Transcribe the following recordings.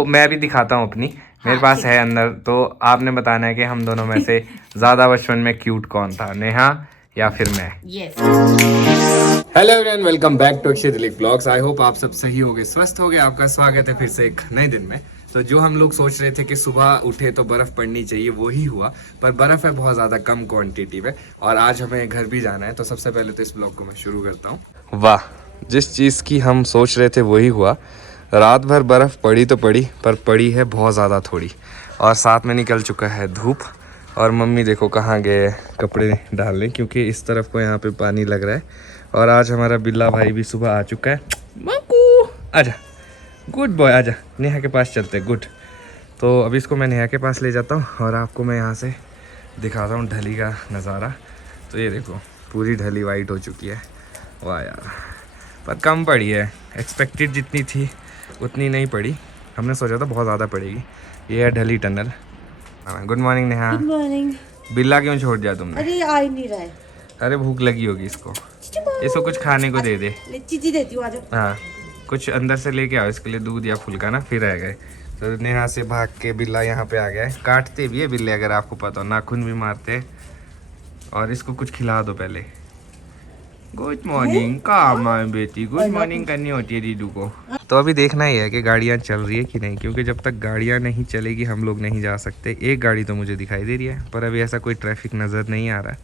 तो मैं भी दिखाता हूँ अपनी, मेरे पास है अंदर। तो आपने बताना है कि हम दोनों में से ज्यादा बचपन में क्यूट कौन था, नेहा या फिर मैं। Hello everyone, welcome back to Akshay Dilip blogs. I hope आप सब सही होगे, स्वस्थ होगे। आपका स्वागत है फिर से एक नए दिन में। तो जो हम लोग सोच रहे थे कि सुबह उठे तो बर्फ पड़नी चाहिए, वो ही हुआ। पर बर्फ है बहुत ज़्यादा कम क्वांटिटी में, और आज हमें घर भी जाना है। तो सबसे पहले तो इस ब्लॉग को मैं शुरू करता हूँ। वाह, जिस चीज़ की हम सोच रहे थे वही हुआ। रात भर बर्फ़ पड़ी तो पड़ी, पर पड़ी है बहुत ज़्यादा थोड़ी, और साथ में निकल चुका है धूप। और मम्मी देखो कहाँ गए कपड़े डालने, क्योंकि इस तरफ को यहाँ पे पानी लग रहा है। और आज हमारा बिल्ला भाई भी सुबह आ चुका है। मकू आजा, गुड बॉय, आजा, नेहा के पास चलते हैं। गुड। तो अभी इसको मैं नेहा के पास ले जाता हूँ और आपको मैं यहाँ से दिखाता हूँ ढली का नज़ारा। तो ये देखो पूरी ढली वाइट हो चुकी है। वाह यार, पर कम पड़ी है, एक्सपेक्टेड जितनी थी उतनी नहीं पड़ी। हमने सोचा था बहुत ज़्यादा पड़ेगी। ये है ढली tunnel. Good morning Neha. Good morning. बिल्ला क्यों छोड़ दिया तुमने? अरे आ ही नहीं रहा है। अरे भूख लगी होगी इसको, इसको कुछ खाने को दे दे। चीजी देती हूँ, आजा। हाँ, कुछ अंदर से लेके आओ इसके लिए, दूध या फुल्का ना, फिर आ गए। तो नेहा से भाग के बिल्ला यहाँ पे आ गया है। काटते भी है बिल्ले, अगर आपको पता हो, नाखून भी मारते। और इसको कुछ खिला दो पहले। Good morning. काम है बेटी, गुड मॉर्निंग करनी होती है दीदू को। तो अभी देखना ही है कि गाड़ियाँ चल रही है कि नहीं, क्योंकि जब तक गाड़ियाँ नहीं चलेगी हम लोग नहीं जा सकते। एक गाड़ी तो मुझे दिखाई दे रही है, पर अभी ऐसा कोई ट्रैफिक नज़र नहीं आ रहा है।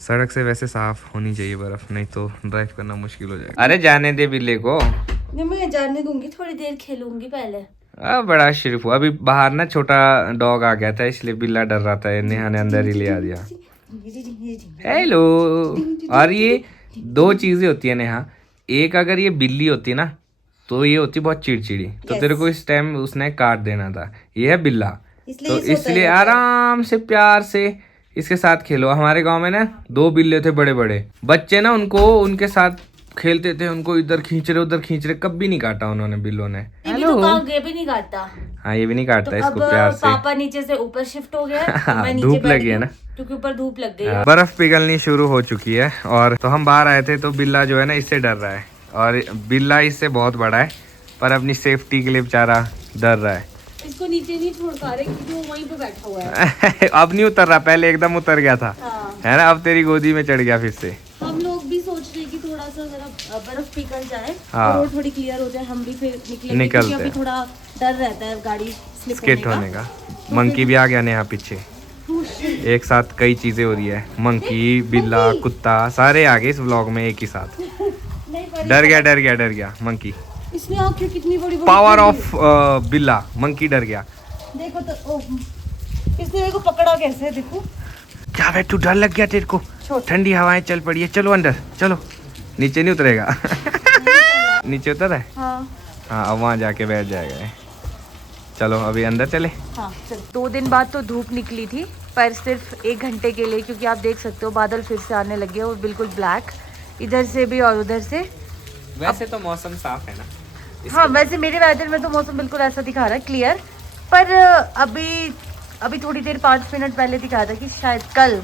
सड़क से वैसे साफ होनी चाहिए बर्फ, नहीं तो ड्राइव करना मुश्किल हो जाएगा। अरे जाने दे बिल्ले को। नहीं, मैं जाने दूंगी, थोड़ी देर खेलूंगी पहले। बड़ा शरीफ हुआ। अभी बाहर ना छोटा डॉग आ गया था, इसलिए बिल्ला डर रहा था, नेहा ने अंदर ही ले आ दिया। हेलो। और ये दो चीजें होती है नेहा, एक अगर ये बिल्ली होती ना तो ये होती बहुत चिड़चिड़ी, तो तेरे को इस टाइम उसने काट देना था। ये है बिल्ला, तो इसलिए आराम से प्यार से इसके साथ खेलो। हमारे गांव में ना 2 बिल्ले थे बड़े बड़े, बच्चे ना उनको उनके साथ खेलते थे, उनको इधर खींच रहे उधर खींच रहे, कभी नहीं काटा उन्होंने बिल्लों ने। हेलो। ये भी नहीं काटता। हाँ, ये भी नहीं काटता। तो इसको प्यार से। पापा नीचे से ऊपर शिफ्ट हो गया है, तो मैं नीचे धूप लगी है ना, क्योंकि ऊपर धूप लग गई है। बर्फ पिघलनी शुरू हो चुकी है। और तो हम बाहर आए थे, तो बिल्ला जो है ना इससे डर रहा है, और बिल्ला इससे बहुत बड़ा है, पर अपनी सेफ्टी के लिए बेचारा डर रहा है। इसको नीचे नहीं छोड़ पा रहे क्योंकि वो वहीं पे बैठा हुआ है। अब नहीं उतर रहा, पहले एकदम उतर गया था। हाँ। है ना, अब तेरी गोदी में चढ़ गया फिर से। हम लोग भी सोच रहे कि थोड़ा सा जरा बर्फ पिघल जाए, हाँ। और थोड़ी क्लियर हो जाए, हम भी फिर निकलेंगे, निकलते क्योंकि अभी थोड़ा डर रहता है गाड़ी स्किट होने का। मंकी भी आ गया नेहा पीछे, एक साथ कई चीजें हो रही है। मंकी, बिल्ला, कुत्ता सारे आ गए इस व्लॉग में एक ही साथ। डर गया मंकी। इसमें आंखें कितनी बड़ी बड़ी। पावर ऑफ बिल्ला, मंकी डर गया। देखो तो इसने मेरे को पकड़ा कैसे, देखो। क्या भाई, तू डर लग गया तेरे को? ठंडी हवाएं चल पड़ी है, चलो अंदर चलो। नीचे नहीं उतरेगा। नीचे उतर है। हाँ, अब वहाँ जाके बैठ जाएगा। चलो अभी अंदर चले। हाँ, 2 दिन बाद तो धूप निकली थी, पर सिर्फ 1 घंटे के लिए, क्योंकि आप देख सकते हो बादल फिर से आने लगे और बिल्कुल ब्लैक, इधर से भी और उधर से। वैसे तो मौसम साफ है ना। हाँ, वैसे मेरे वेदर में तो मौसम बिल्कुल ऐसा दिखा रहा है, क्लियर। पर अभी थोड़ी देर 5 मिनट पहले दिखा था कि शायद कल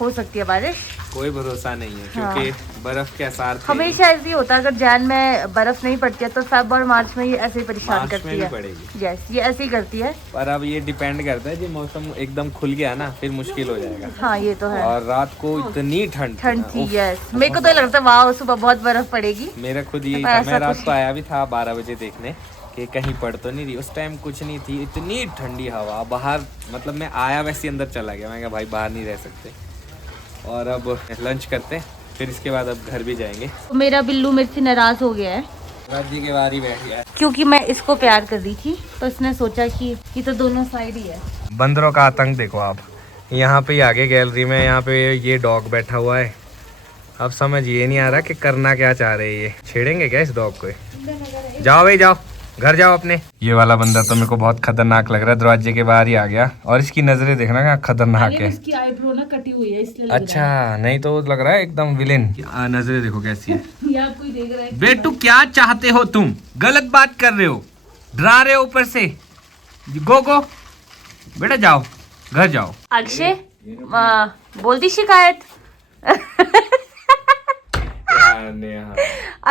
हो सकती है बारिश। कोई भरोसा नहीं है, क्योंकि बर्फ के आसार हमेशा ऐसे ही होता है। अगर जैन में बर्फ नहीं पड़ती है तो फेब और मार्च में ये ऐसे ही परेशान करती है। यस, ये ऐसे ही करती है। पर अब ये डिपेंड करता है, जो मौसम एकदम खुल गया ना फिर मुश्किल हो जाएगा। हाँ, ये तो है। और रात को इतनी ठंड थी। यस, मेरे को तो लगता है वाह सुबह बहुत बर्फ पड़ेगी। मेरा खुद यही था। मैं रात को आया भी था 12 बजे देखने कि कहीं पड़ तो नहीं रही। उस टाइम कुछ नहीं थी, इतनी ठंडी हवा बाहर। मतलब मैं आया वैसे अंदर चला गया, मैं कहा भाई बाहर नहीं रह सकते। और अब लंच करते, फिर इसके बाद अब घर भी जाएंगे। तो मेरा बिल्लू मेरे से नाराज हो गया है, राज्य के बाहर ही बैठ गया, क्योंकि मैं इसको प्यार कर रही थी, तो इसने सोचा कि ये तो दोनों साइड ही है। बंदरों का आतंक देखो आप। यहाँ पे आगे गैलरी में यहाँ पे ये डॉग बैठा हुआ है। अब समझ ये नहीं आ रहा कि करना क्या चाह रहे हैं। ये छेड़ेंगे क्या इस डॉग को? जाओ भाई जाओ, घर जाओ अपने। ये वाला बंदर तो मेरे को बहुत खतरनाक लग रहा है, दरवाजे के बाहर ही आ गया। और इसकी नजरें देखना क्या खतरनाक है। इसकी आईब्रो ना कटी हुई है, इसलिए अच्छा, नहीं तो लग रहा है एकदम विलेन। नजरें देखो कैसी है। ये आपको ही देख रहा है। बेटू क्या चाहते हो तुम? गलत बात कर रहे हो, डरा रहे हो ऊपर से। गो बेटा, जाओ घर जाओ। अक्षय बोल दी शिकायत। यार नेहा।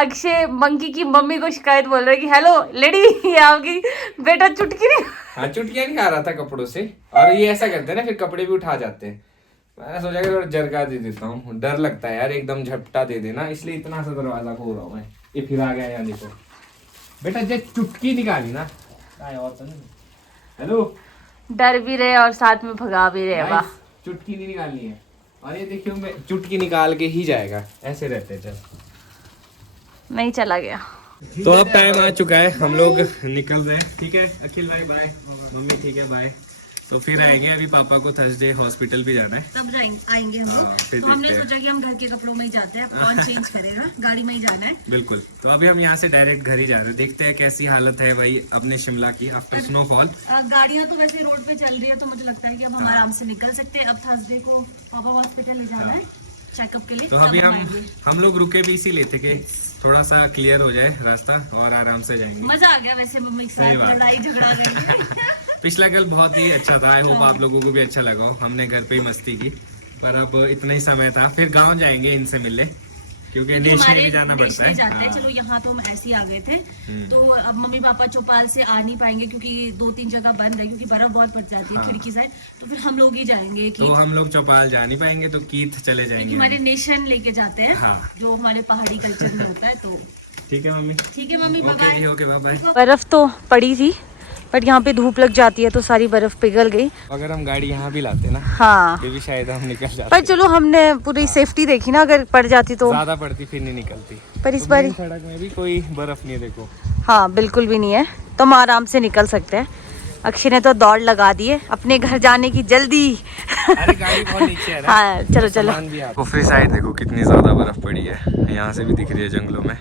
अक्षय मंकी की मम्मी को शिकायत बोल रहा है कि हेलो लेडी, ये आपकी बेटा चुटकी नहीं। हाँ चुटकियां नहीं खा रहा था कपड़ों से, और ये ऐसा करते हैं ना, फिर कपड़े भी उठा जाते हैं। मैंने सोचा कि थोड़ा जरका दे देता हूँ, डर लगता है यार एकदम झपटा दे देना, इसलिए इतना सा दरवाजा खोल रहा हूँ मैं। ये फिर आ गया यहाँ देखो। बेटा जे चुटकी निकाली ना, और तो नहीं। हेलो, डर भी रहे और साथ में भगा भी रहे। वाह, चुटकी नहीं निकालनी है। और ये देखियो, मैं चुटकी निकाल के ही जाएगा, ऐसे रहते चल। नहीं चला गया। तो अब टाइम आ चुका है, हम लोग निकल रहे हैं। ठीक है अखिल भाई, बाय। मम्मी ठीक है, बाय। तो फिर आएंगे, अभी पापा को थर्सडे हॉस्पिटल भी जाना है। तब आएंगे हम लोग। फिर तो हमने सोचा कि हम घर के कपड़ों में ही जाते हैं, कौन चेंज करेगा, गाड़ी में ही जाना है। बिल्कुल। तो अभी हम यहाँ से डायरेक्ट घर ही जा रहे हैं, देखते हैं कैसी हालत है भाई अपने शिमला की आफ्टर स्नोफॉल। गाड़ियाँ तो वैसे रोड पे चल रही है, तो मुझे लगता है कि अब हम आराम से निकल सकते हैं। अब थर्सडे को पापा हॉस्पिटल ले जाना है चेकअप के लिए। तो अभी हम लोग रुके भी इसीलिए थे कि थोड़ा सा क्लियर हो जाए रास्ता और आराम से जाएंगे। मजा आ गया वैसे मम्मी के साथ लड़ाई झगड़ा करके। पिछला कल बहुत ही अच्छा था, आई होप आप लोगों को भी अच्छा लगा हो। हमने घर पे ही मस्ती की, पर अब इतना ही समय था, फिर गांव जाएंगे इनसे मिलने, क्योंकि नेशनल भी जाना पड़ता है। जाते हैं। चलो यहाँ तो हम ऐसे ही आ गए थे, तो अब मम्मी पापा चौपाल से आ नहीं पाएंगे क्योंकि 2-3 जगह बंद है, क्योंकि बर्फ बहुत पड़ जाती है खिड़की साइड। तो फिर हम लोग ही जाएंगे। तो हम लोग चौपाल जा नहीं पाएंगे, तो कीथ चले जाएंगे। हमारे नेशन लेके जाते हैं, हाँ, जो हमारे पहाड़ी कल्चर में होता है। तो ठीक है मम्मी। ठीक है मम्मी, ओके बाय। बर्फ तो पड़ी थी, बट यहाँ पे धूप लग जाती है तो सारी बर्फ पिघल गई। अगर हम गाड़ी यहाँ भी लाते ना, हाँ, ये भी शायद हम निकल जाते। पर चलो हमने पूरी सेफ्टी देखी ना, अगर पड़ जाती तो ज्यादा पड़ती फिर नहीं निकलती। पर इस बार सड़क में भी कोई बर्फ नहीं है देखो। हाँ बिल्कुल भी नहीं है, तो हम आराम से निकल सकते हैं। अक्षय ने तो दौड़ लगा दी है अपने घर जाने की, जल्दी। अरे गाड़ी बहुत नीचे है ना। हाँ चलो चलो। कुफरी साइड देखो कितनी ज्यादा बर्फ पड़ी है, यहाँ से भी दिख रही है जंगलों में।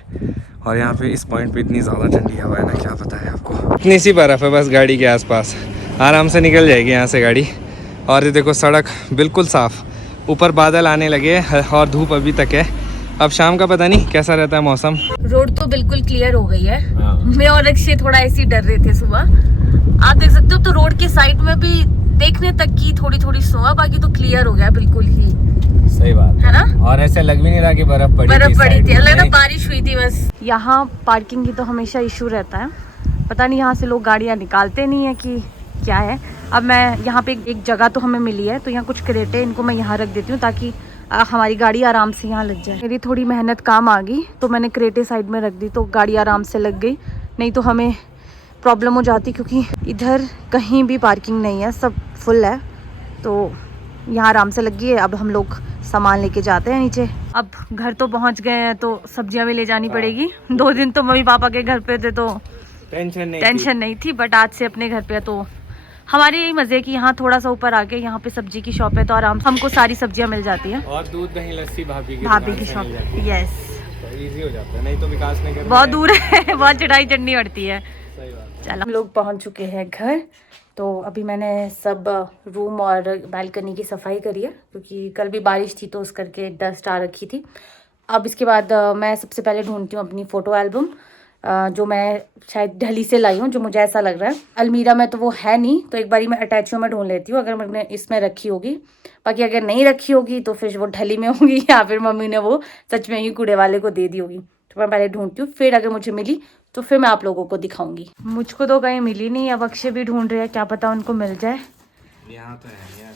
और यहाँ पे इस पॉइंट पे इतनी ज़्यादा ठंडी हवा है ना, क्या पता है आपको। इतनी सी बर्फ़ है बस गाड़ी के आसपास, आराम से निकल जाएगी यहाँ से गाड़ी। और ये देखो सड़क बिल्कुल साफ़, ऊपर बादल आने लगे और धूप अभी तक है। अब शाम का पता नहीं कैसा रहता है मौसम। रोड तो बिल्कुल क्लियर हो गई है। मैं और अक्षय थोड़ा ऐसे ही डर रहे थे सुबह। आप देख सकते हो तो रोड के साइड में भी देखने तक की थोड़ी थोड़ी स्नो, बाकी तो क्लियर हो गया बिल्कुल ही। सही बात है ना, और ऐसे लग भी नहीं रहा कि बर्फ पड़ी थी, लगता बारिश हुई थी बस। यहाँ पार्किंग की तो हमेशा इशू रहता है, पता नहीं यहाँ से लोग गाड़ियाँ निकालते नहीं है कि क्या है। अब मैं यहाँ पे एक जगह तो हमें मिली है, तो यहाँ कुछ क्रेटे, इनको मैं यहाँ रख देती हूँ ताकि हमारी गाड़ी आराम से यहाँ लग जाए। मेरी थोड़ी मेहनत काम आ गई, तो मैंने क्रेटे साइड में रख दी, तो गाड़ी आराम से लग गई। नहीं तो हमें प्रॉब्लम हो जाती, क्योंकि इधर कहीं भी पार्किंग नहीं है, सब फुल है। तो यहाँ आराम से लग गई है। अब हम लोग सामान लेके जाते हैं नीचे। अब घर तो पहुँच गए हैं, तो सब्जियाँ भी ले जानी पड़ेगी। 2 दिन तो मम्मी पापा के घर पे थे तो टेंशन नहीं थी, बट आज से अपने घर पे तो हमारे यही मजे कि यहाँ थोड़ा सा ऊपर आके यहाँ पे सब्जी की शॉप है, तो आराम से हमको सारी सब्जियाँ मिल जाती है। और दूध दही लस्सी भाभी की शॉप, यस, तो इजी हो जाता है। नहीं तो विकास नगर बहुत दूर है, बहुत चढ़ाई चढ़नी पड़ती है। चलो हम लोग पहुँच चुके हैं घर। तो अभी मैंने सब रूम और बालकनी की सफाई करी है, क्योंकि कल भी बारिश थी तो उस करके डस्ट आ रखी थी। अब इसके बाद मैं सबसे पहले ढूंढती हूँ अपनी फ़ोटो एल्बम, जो मैं शायद दिल्ली से लाई हूँ, जो मुझे ऐसा लग रहा है। अलमीरा में तो वो है नहीं, तो एक बारी मैं अटैचियों में ढूंढ लेती हूँ, अगर मैंने इसमें रखी होगी। बाकी अगर नहीं रखी होगी तो फिर वो ढली में होगी, या फिर मम्मी ने वो सच में ही कूड़े वाले को दे दी होगी। तो मैं पहले ढूंढती हूँ, फिर अगर मुझे मिली तो फिर मैं आप लोगों को दिखाऊंगी। मुझको तो कहीं मिली नहीं, अब अक्षय भी ढूंढ रहे हैं, क्या पता उनको मिल जाए। यहाँ तो है यार,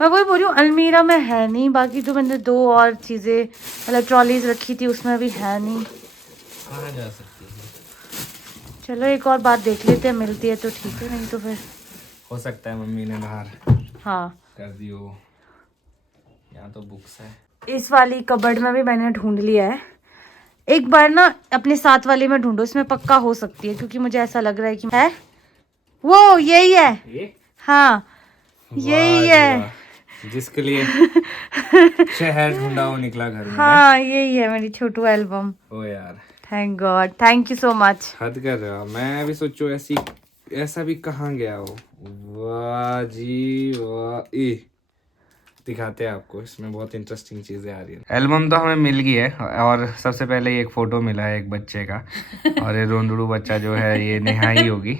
मैं वही बोल रही हूँ, अलमीरा में है नहीं। बाकी जो मैंने 2 और चीज़ें मतलब ट्रॉलीज रखी थी उसमें भी है नहीं। कहाँ जा सकती है? चलो एक और बात देख लेते हैं, मिलती है तो ठीक है, नहीं तो फिर हो सकता है मम्मी ने बाहर हाँ कर दी हो। यहाँ तो बुक्स है। इस वाली कबर्ड में भी मैंने ढूंढ लिया है। एक बार ना अपने साथ वाले में ढूंढो, इसमें पक्का हो सकती है, क्योंकि मुझे ऐसा लग रहा है कि है वो यही है। हाँ यही है जिसके लिए शहर ढूंढा वो निकला घर में। हाँ यही है मेरी छोटू एल्बम। ओ यार, thank God, thank you so much. हद कर रहे हो। मैं भी सोचो ऐसा भी कहाँ गया हो। वाह जी वाह। दिखाते हैं आपको, इसमें बहुत इंटरेस्टिंग चीजें आ रही है। एल्बम तो हमें मिल गई है, और सबसे पहले एक फोटो मिला है एक बच्चे का, और ये रोंदड़ू बच्चा जो है ये नेहा ही होगी।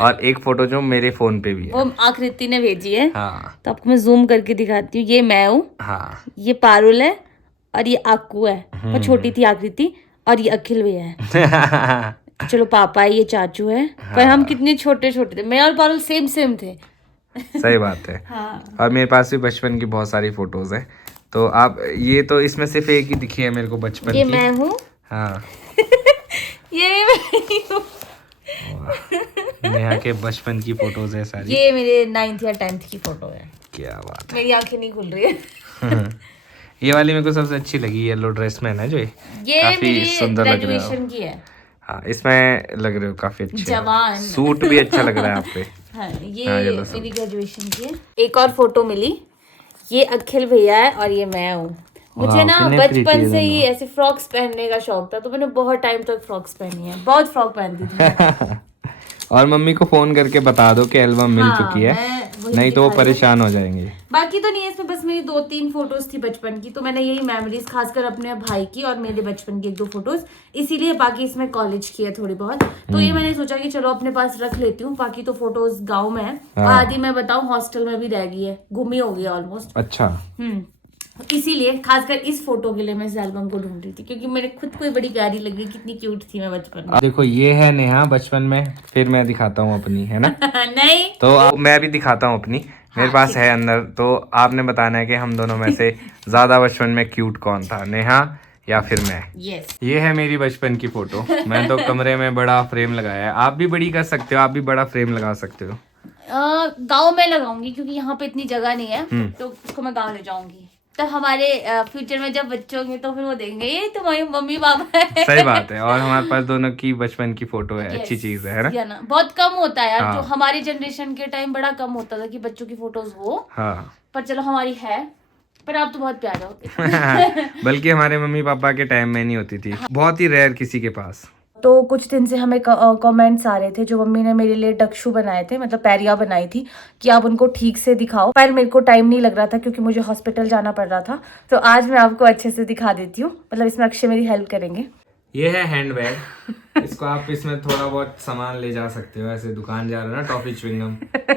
और एक फोटो जो मेरे फोन पे भी है, वो आकृति ने भेजी है। हाँ, तो आपको मैं जूम करके दिखाती हूँ। ये मैं हूँ, हाँ, ये पारुल है, और ये आकू है, वो छोटी थी आकृति, और ये अखिल भैया है। चलो पापा है, ये चाचू है। हाँ। पर हम कितने छोटे छोटे थे, मैं और पारुल सेम सेम थे। सही बात है। हाँ। और मेरे पास भी बचपन की बहुत सारी फोटोज है। तो आप ये तो इसमें सिर्फ एक ही दिखी है मेरे को बचपन की। ये मैं हूँ। हाँ। ये भी मैं ही हूँ। नेहा के बचपन की फोटोज है सारी। ये मेरे 9th या 10th की फोटो है। क्या बात है। मेरी आंखें नहीं खुल रही है। ये वाली मेरे को सबसे अच्छी लगी, येलो ड्रेस में है जो ये काफी सुंदर लग रहा है। की है। हाँ, इसमें लग रहे हो काफी अच्छे, जवान। सूट भी अच्छा लग रहा है आप पे। हाँ, ये मेरी ग्रेजुएशन की है। एक और फोटो मिली, ये अखिल भैया है और ये मैं हूँ। मुझे ना बचपन से ही ऐसे फ्रॉक्स पहनने का शौक था, तो मैंने बहुत टाइम तक फ्रॉक्स पहनी है, बहुत फ्रॉक पहनती थी। और मम्मी को फोन करके बता दो कि एल्बम मिल चुकी है, नहीं तो वो परेशान हो जाएंगे। बाकी तो नहीं है इसमें, बस मेरी 2-3 फोटोज थी बचपन की, तो मैंने यही मेमोरीज, खासकर अपने भाई की और मेरे बचपन की 1-2 फोटोज, इसीलिए बाकी इसमें कॉलेज की है थोड़ी बहुत। तो ये मैंने सोचा कि चलो अपने पास रख लेती हूँ। बाकी तो फोटोज गाँव में है, आदि मैं बताऊँ हॉस्टल में भी रह गई है, गुम ही हो गई ऑलमोस्ट। अच्छा। इसीलिए खासकर इस फोटो के लिए मैं इस एल्बम को ढूंढ रही थी, क्योंकि मेरे खुद को बड़ी प्यारी लगी, कितनी क्यूट थी मैं बचपन में। देखो ये है नेहा बचपन में, फिर मैं दिखाता हूँ अपनी, है ना? नहीं तो मैं भी दिखाता हूँ अपनी। मेरे पास है अंदर, तो आपने बताना है कि हम दोनों में से ज्यादा बचपन में क्यूट कौन था, नेहा या फिर मैं। ये है मेरी बचपन की फोटो। मैं तो कमरे में बड़ा फ्रेम लगाया है, आप भी बड़ी कर सकते हो, आप भी बड़ा फ्रेम लगा सकते हो। गाँव में लगाऊंगी, क्योंकि यहाँ पे इतनी जगह नहीं है, तो उसको मैं गाँव ले जाऊंगी। तो हमारे फ्यूचर में जब बच्चे होंगे तो फिर वो देंगे ये तुम्हारी मम्मी पापा है। सही बात है। और हमारे पास दोनों की बचपन की फोटो है। अच्छी चीज है ना? बहुत कम होता है यार। हाँ। जो हमारी जनरेशन के टाइम बड़ा कम होता था कि बच्चों की फोटोज हो। हाँ। पर चलो हमारी है, पर आप तो बहुत प्यारे होते। बल्कि हमारे मम्मी पापा के टाइम में नहीं होती थी, बहुत ही रेयर किसी के पास। तो कुछ दिन से हमें कमेंट्स आ रहे थे, जो मम्मी ने मेरे लिए डक्षू बनाए थे, मतलब पैरिया बनाई थी, कि आप उनको ठीक से दिखाओ। पर मेरे को टाइम नहीं लग रहा था, क्योंकि मुझे हॉस्पिटल जाना पड़ रहा था। तो आज मैं आपको अच्छे से दिखा देती हूँ, मतलब इसमें अक्षय मेरी हेल्प करेंगे। ये है हैंड बैग, इसको आप इसमें थोड़ा बहुत सामान ले जा सकते हो, ऐसे दुकान जा रहे हो ना, टॉफी च्युइंगम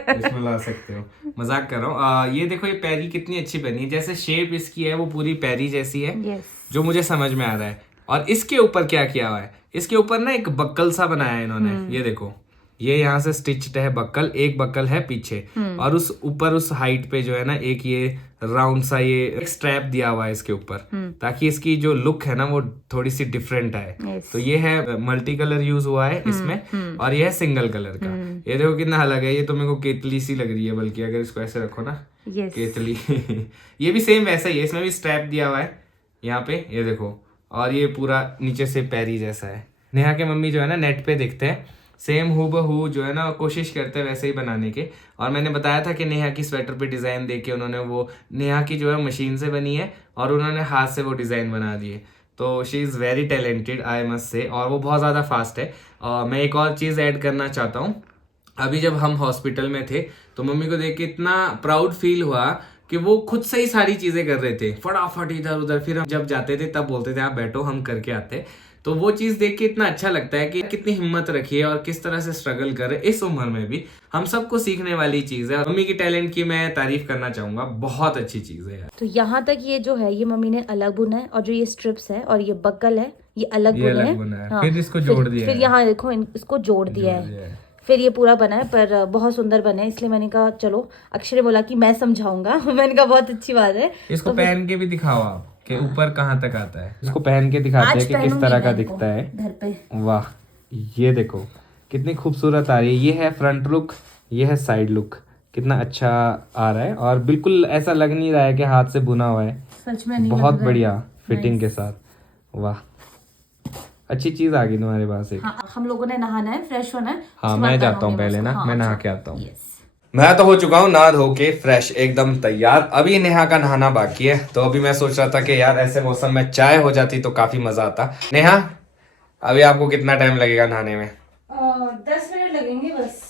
इसमें ला सकते हो। मजाक कर रहा हूँ। ये देखो, ये पैरी कितनी अच्छी बनी है, जैसे शेप इसकी है वो पूरी पैरी जैसी है। जो मुझे समझ में आ रहा है। और इसके ऊपर क्या किया हुआ है, इसके ऊपर ना एक बक्कल सा बनाया है इन्होंने। ये देखो, ये यहाँ से स्टिच्ड है बक्कल, एक बक्कल है पीछे, और उस ऊपर उस हाइट पे जो है ना एक ये राउंड सा ये एक स्ट्रैप दिया हुआ है इसके ऊपर, ताकि इसकी जो लुक है ना वो थोड़ी सी डिफरेंट है। तो ये है मल्टी कलर यूज हुआ है इसमें, और ये है सिंगल कलर का। ये देखो कितना अलग है, ये तो मेरे को केतली सी लग रही है, बल्कि अगर इसको ऐसे रखो ना, केतली। ये भी सेम वैसा ही है, इसमें भी स्ट्रैप दिया हुआ है यहाँ पे, ये देखो। और ये पूरा नीचे से पैरी जैसा है। नेहा के मम्मी जो है ना नेट पे देखते हैं, सेम हूबहू जो है ना कोशिश करते हैं वैसे ही बनाने के। और मैंने बताया था कि नेहा की स्वेटर पे डिजाइन देके उन्होंने वो नेहा की जो है मशीन से बनी है, और उन्होंने हाथ से वो डिजाइन बना दिए। तो she is very talented, I must say, और वो बहुत ज़्यादा फास्ट है। और मैं एक और चीज़ ऐड करना चाहता हूँ। अभी जब हम हॉस्पिटल में थे तो मम्मी को देख के इतना प्राउड फील हुआ कि वो खुद से ही सारी चीजें कर रहे थे, फटाफट इधर उधर। फिर हम जब जाते थे तब बोलते थे आप बैठो, हम करके आते। तो वो चीज देख के इतना अच्छा लगता है कि कितनी हिम्मत रखी है और किस तरह से स्ट्रगल कर रहे इस उम्र में भी। हम सबको सीखने वाली चीज है। मम्मी की टैलेंट की मैं तारीफ करना चाहूंगा, बहुत अच्छी चीज है यार। तो यहाँ तक ये जो है ये मम्मी ने अलग बुना है, और जो ये स्ट्रिप्स है और ये बक्कल है ये अलग बुना है। फिर इसको जोड़ दिया, फिर यहाँ देखो इसको जोड़ दिया है, फिर ये पूरा बना है। पर बहुत सुंदर बना है, इसलिए मैंने कहा चलो, अक्षय ने बोला कि मैं समझाऊंगा। मैंने कहा बहुत अच्छी बात है। इसको पहन के भी दिखाओ आप कि ऊपर कहाँ तक आता है। इसको पहन के दिखाते हैं कि किस तरह का दिखता है घर पे। वाह, ये देखो कितनी खूबसूरत आ रही है। ये है फ्रंट लुक, ये है साइड लुक, कितना अच्छा आ रहा है। और बिल्कुल ऐसा लग नहीं रहा है कि हाथ से बुना हुआ है, सच में नहीं, बहुत बढ़िया फिटिंग के साथ। वाह, अच्छी चीज आ गई तुम्हारे पास एक। हाँ, हम लोगों ने नहाना है, फ्रेश होना है। हाँ, मैं जाता हूँ पहले ना। हाँ, मैं नहा के आता हूँ। मैं तो हो चुका हूँ नहा धो के फ्रेश, एकदम तैयार। अभी नेहा का नहाना बाकी है। तो अभी मैं सोच रहा था कि यार ऐसे मौसम में चाय हो जाती तो काफी मजा आता। नेहा, अभी आपको कितना टाइम लगेगा नहाने में? 10 मिनट लगेंगे बस।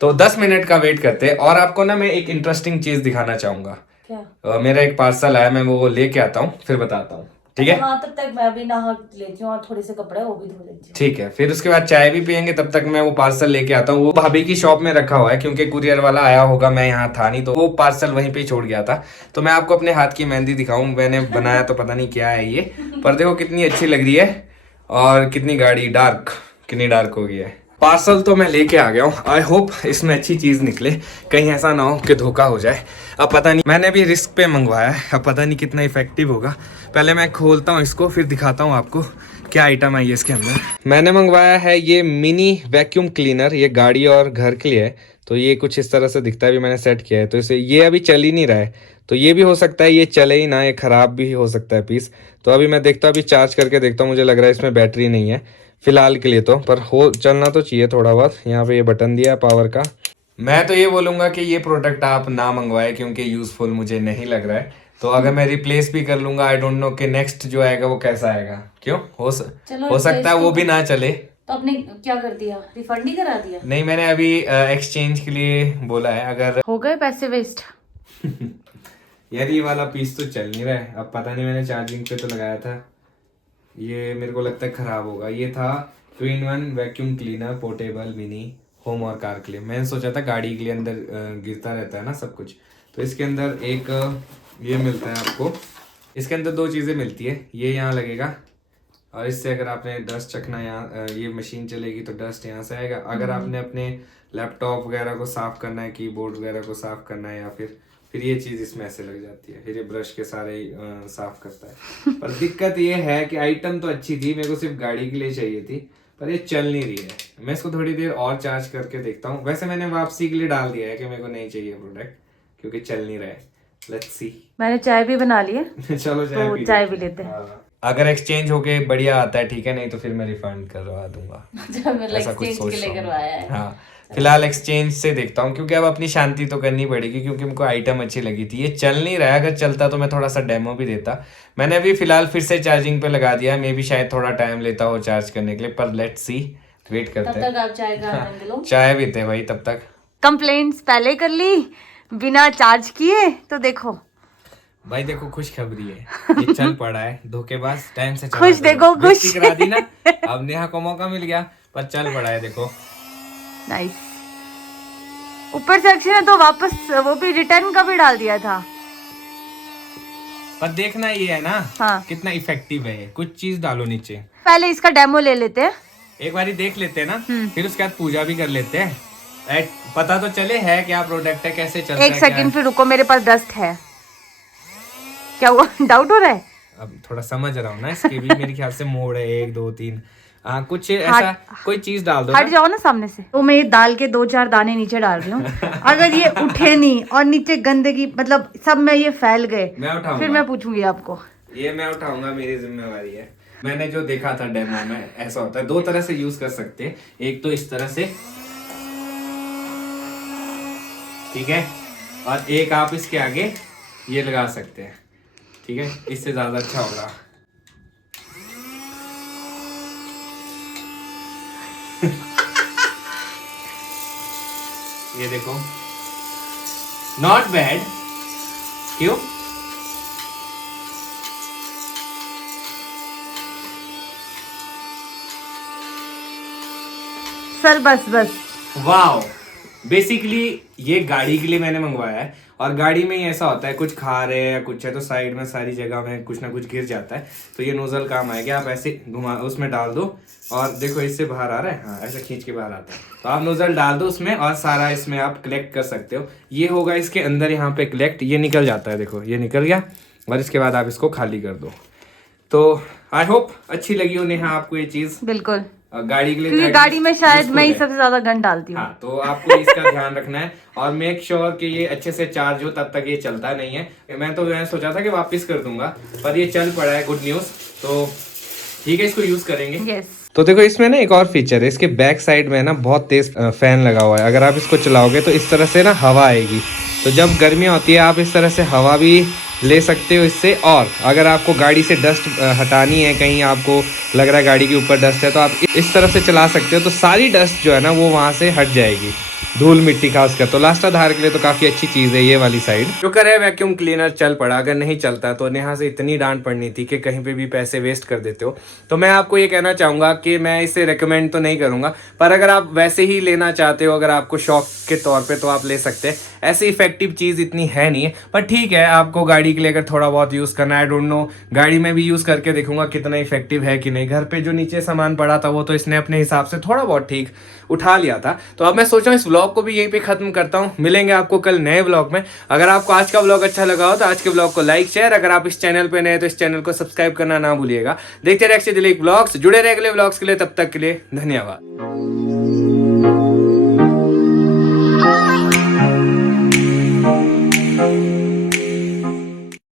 तो 10 मिनट का वेट करते हैं। और आपको ना मैं एक इंटरेस्टिंग चीज दिखाना चाहूंगा। क्या? मेरा एक पार्सल आया, मैं वो लेके आता हूँ, फिर बताता हूँ। ठीक है। हाँ, तब तक मैं भी नहा लेती हूँ और थोड़े से कपड़े वो भी धो लेती हूँ। ठीक है, फिर उसके बाद चाय भी पियेंगे, तब तक मैं वो पार्सल लेके आता हूँ। वो भाभी की शॉप में रखा हुआ है क्योंकि कुरियर वाला आया होगा, मैं यहाँ था नहीं, तो वो पार्सल वहीं पे ही छोड़ गया था। तो मैं आपको अपने हाथ की मेहंदी दिखाऊं, मैंने बनाया तो पता नहीं क्या है ये, पर देखो कितनी अच्छी लग रही है और कितनी गाढ़ी डार्क, कितनी डार्क हो गई है। पार्सल तो मैं लेके आ गया हूँ। आई होप इसमें अच्छी चीज निकले, कहीं ऐसा ना हो कि धोखा हो जाए। अब पता नहीं, मैंने भी रिस्क पे मंगवाया है, अब पता नहीं कितना इफेक्टिव होगा। पहले मैं खोलता हूँ इसको, फिर दिखाता हूँ आपको क्या आइटम है ये इसके अंदर। मैंने मंगवाया है ये मिनी वैक्यूम क्लीनर, ये गाड़ी और घर के लिए है। तो ये कुछ इस तरह से दिखता है, भी मैंने सेट किया है। तो इसे ये अभी चल ही नहीं रहा है, तो ये भी हो सकता है ये चले ही ना, ये खराब भी हो सकता है पीस। तो अभी मैं देखता हूँ, अभी चार्ज करके देखता हूँ। मुझे लग रहा है इसमें बैटरी नहीं है फिलहाल के लिए तो, पर हो चलना तो चाहिए थोड़ा बहुत। यहाँ पे ये बटन दिया है पावर का। मैं तो ये बोलूंगा कि ये प्रोडक्ट आप ना मंगवाए क्योंकि यूजफुल मुझे नहीं लग रहा है। तो अगर मैं रिप्लेस भी कर लूंगा, आई डोंट नो कि नेक्स्ट जो आएगा वो कैसा आएगा। क्यों हो सकता है वो भी ना चले। तो आपने क्या कर दिया, रिफंड ही करा दिया? नहीं, मैंने अभी एक्सचेंज के लिए बोला है। अगर हो गए पैसे वेस्ट। यार ये वाला पीस तो चल नहीं रहा है, अब पता नहीं, मैंने चार्जिंग पे तो लगाया था, ये मेरे को लगता है खराब होगा। ये था 2-in-1 vacuum cleaner portable mini, home और कार के लिए। मैंने सोचा था गाड़ी के लिए, अंदर गिरता रहता है ना सब कुछ। तो इसके अंदर एक ये मिलता है आपको, इसके अंदर 2 चीज़ें मिलती है। ये यहाँ लगेगा और इससे अगर आपने डस्ट चखना, यहाँ ये मशीन चलेगी तो डस्ट यहाँ से आएगा। अगर आपने अपने लैपटॉप वगैरह को साफ करना है, कीबोर्ड वगैरह को साफ करना है, या फिर ये चीज़ इसमें ऐसे लग जाती है, फिर ये ब्रश के सारे साफ करता है। पर दिक्कत ये है कि आइटम तो अच्छी थी, मेरे को सिर्फ गाड़ी के लिए चाहिए थी, पर ये चल नहीं रही है। मैं इसको थोड़ी देर और चार्ज करके देखता हूँ। वैसे मैंने वापसी के लिए डाल दिया है कि मेरे को नहीं चाहिए प्रोडक्ट क्योंकि चल नहीं रहा है। Let's see. मैंने चाय भी बना ली है। चलो तो चाय भी लेते हैं। अगर एक्सचेंज होके बढ़िया आता है ठीक है, नहीं तो फिर मैं रिफंड करवा दूंगा। ऐसा कुछ सोच रहा हूँ। हाँ, फिलहाल एक्सचेंज से देखता हूँ क्योंकि अब अपनी शांति तो करनी पड़ेगी, क्योंकि मुझको आइटम अच्छी लगी थी। ये चल नहीं रहा है, अगर चलता तो मैं थोड़ा सा डेमो भी देता। मैंने अभी फिलहाल फिर से चार्जिंग पे लगा दिया, मे भी शायद थोड़ा टाइम लेता हो चार्ज करने के लिए, पर लेट्स सी, वेट करते हैं। तब तक आप चाय का आनंद लो। चाय भी थे भाई तब तक। कंप्लेंट्स पहले कर ली बिना चार्ज किए, तो देखो भाई देखो खुशखबरी है, ये चल पड़ा है। धोखेबाज टाइम से खुश, देखो खुश करा दी ना। अब नेहा को मौका मिल गया, पर चल पड़ा है देखो। नाइस। ऊपर से अक्षय ने तो वापस वो भी रिटर्न का भी डाल दिया था। पर देखना ये है ना, हाँ, कितना इफेक्टिव है। कुछ चीज डालो नीचे, पहले इसका डेमो ले लेते हैं, एक बारी देख लेते हैं ना, फिर उसके बाद पूजा भी कर लेते हैं। पता तो चले है क्या प्रोडक्ट है, कैसे चलता है। एक सेकंड फिर रुको, मेरे पास डस्ट है। क्या हुआ, डाउट हो रहा है? अब थोड़ा समझ रहा हूँ ना, इसके भी मेरे ख्याल से मोड़ है 1 2 3। कुछ ऐसा कोई चीज डाल दो। हट जाओ ना सामने से। तो मैं ये दाल के 2-4 दाने नीचे डाल रही हूँ। अगर ये उठे नहीं और नीचे गंदगी मतलब सब में ये फैल गए, फिर मैं पूछूंगी आपको। ये मैं उठाऊंगा, मेरी जिम्मेवारी है। मैंने जो देखा था डेमो में, ऐसा होता है। 2 तरह से यूज कर सकते हैं, एक तो इस तरह से, ठीक है, और एक आप इसके आगे ये लगा सकते हैं, ठीक है, इससे ज्यादा अच्छा होगा। ये देखो, नॉट बैड। क्यों? सर बस बस। वाओ, बेसिकली ये गाड़ी के लिए मैंने मंगवाया है, और गाड़ी में ही ऐसा होता है, कुछ खा रहे हैं या कुछ है तो साइड में सारी जगह में कुछ ना कुछ गिर जाता है। तो ये नोजल काम आएगा, आप ऐसे घुमा उसमें डाल दो और देखो इससे बाहर आ रहा है। हाँ, ऐसे खींच के बाहर आता है, तो आप नोजल डाल दो उसमें और सारा इसमें आप कलेक्ट कर सकते हो। ये होगा इसके अंदर, यहाँ पे कलेक्ट, ये निकल जाता है, देखो ये निकल गया, और इसके बाद आप इसको खाली कर दो। तो आई होप अच्छी लगी हो नेहा आपको ये चीज। बिल्कुल, गाड़ी के लिए, क्योंकि गाड़ी में शायद मैं ही सबसे ज्यादा गन डालती हूँ। हाँ, तो आपको इसका ध्यान रखना है और मेक श्योर कि ये अच्छे से चार्ज हो, तब तक ये चलता नहीं है। मैं तो सोचा था कि वापस कर दूंगा, पर ये चल पड़ा है, गुड न्यूज। तो ठीक है, इसको यूज करेंगे। यस। तो देखो इसमें ना एक और फीचर है, इसके बैक साइड में ना बहुत तेज फैन लगा हुआ है। अगर आप इसको चलाओगे तो इस तरह से ना हवा आएगी, तो जब गर्मी होती है आप इस तरह से हवा भी ले सकते हो इससे। और अगर आपको गाड़ी से डस्ट हटानी है, कहीं आपको लग रहा है गाड़ी के ऊपर डस्ट है, तो आप इस तरह से चला सकते हो, तो सारी डस्ट जो है ना वो वहाँ से हट जाएगी। धूल मिट्टी खासकर, तो लाष्टाधार के लिए तो काफी अच्छी चीज है ये वाली साइड। शुक्र है वैक्यूम क्लीनर चल पड़ा, अगर नहीं चलता तो नेहा से इतनी डांट पड़नी थी कि कहीं पे भी पैसे वेस्ट कर देते हो। तो मैं आपको ये कहना चाहूंगा कि मैं इसे रेकमेंड तो नहीं करूंगा, पर अगर आप वैसे ही लेना चाहते हो, अगर आपको शौक के तौर पे, तो आप ले सकते हैं। ऐसी इफेक्टिव चीज इतनी है नहीं है, पर ठीक है, आपको गाड़ी के लिए अगर थोड़ा बहुत यूज करना है, आई डोंट नो, गाड़ी में भी यूज करके देखूंगा कितना इफेक्टिव है कि नहीं। घर पे जो नीचे सामान पड़ा था वो तो इसने अपने हिसाब से थोड़ा बहुत ठीक उठा लिया था। तो अब मैं सोचा इस व्लॉग को भी यहीं पे खत्म करता हूँ। मिलेंगे आपको कल नए व्लॉग में। अगर आपको आज का व्लॉग अच्छा लगा हो तो आज के व्लॉग को लाइक शेयर, अगर आप इस चैनल पे नए तो इस चैनल को सब्सक्राइब करना ना भूलिएगा। देखते रहिए अक्षय दिलीप व्लॉग्स, जुड़े रहे अगले व्लॉग्स के लिए। तब तक के लिए धन्यवाद।